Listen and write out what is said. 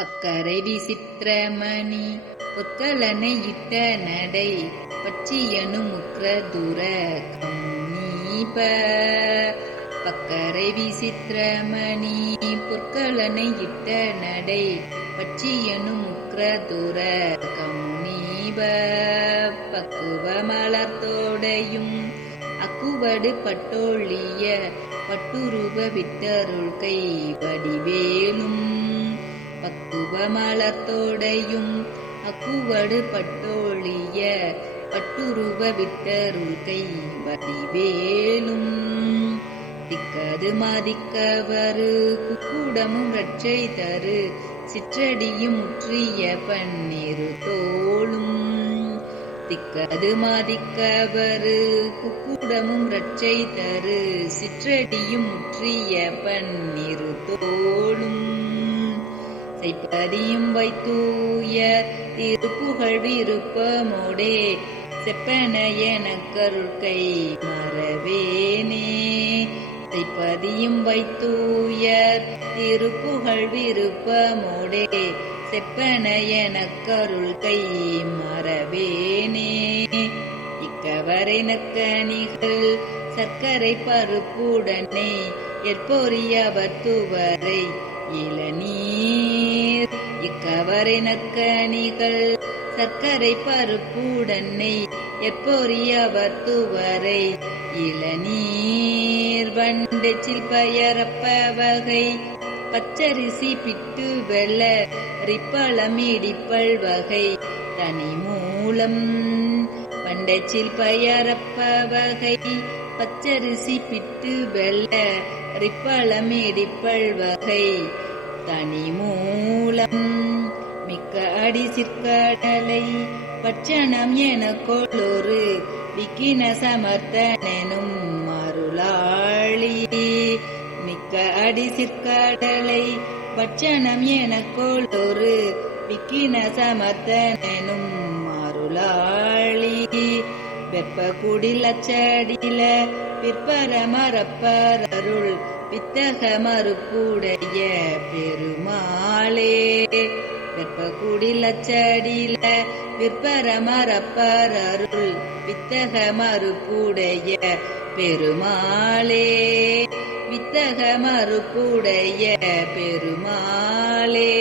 பக்கரை விசித்திரமணி பொற்கலனை இட்ட நடை பச்சியனு முக்ர துர கம்னீப பக்கரை விசித்திரமணி பொற்கலனை இட்ட நடை பச்சியனு முக்ர துர கம்னீப பக்குவ மலர்த்தோடையும் அக்குவடு பட்டோழிய பட்டுருவ விட்டருள் கை வடிவேலும் பக்குவ மலர்த்தோடையும் அக்குவடு பட்டோழிய பட்டுருவ விட்டருள் கை வடிவேலும். திக்கது மதிக்கவரு குக்குடமும் ரட்சை தரு சிற்றடியும் முற்றிய பன்னிரு தோளும். திக்கது மதிக்கவரு குக்குடமும் ரட்சை தரு சிற்றடியும் முற்றிய பன்னிரு தோளும். செய்ப்பதியும் வைத்தூய திருப்புகழ் விருப்பமோடே செப்பன என கருட்கை மறவேனே. செய்ப்பதியும் வைத்தூய திருப்புகழ் விருப்பமோடே செப்பன என கருள் கை மறவேனே. இக்கவரை நக்கணிகள் சர்க்கரை பருப்புடனே எப்பொறியவர் துவரை இளநீர் இக்கவரை நக்கணிகள் சர்க்கரை பருப்புடனை எப்பொறியவர் துவரை. இளநீர் வண்டச்சில் பயரப்ப வகை. பச்சரிசி பிட்டு வெள்ள ரிப்பளமிடிப்பள் வகை. தனி மூலம் பண்டச்சில் பயரப்ப வகை. பச்சரிசி பிட்டு வெள்ள ரிப்பளமிடிப்பள் வகை. தனி மூலம். மிக்க அடி சிற்கடலை பட்சணம் என கொள்ளொரு விக்கின சமர்த்தனும் மருளாளி மிக்க அடி சிற்கடலை பட்சணம் என கொள்ளொரு விக்கின சமர்த்தனும் மருளா வெப்ப குடில் பிற்பர மரப்பரருள் வித்தக மறுப்புடைய பெருமாளே. வெப்ப குடில் பிற்பர மரப்பரருள் வித்தக மறுப்புடைய பெருமாளே. வித்தக மறுப்புடைய பெருமாளே.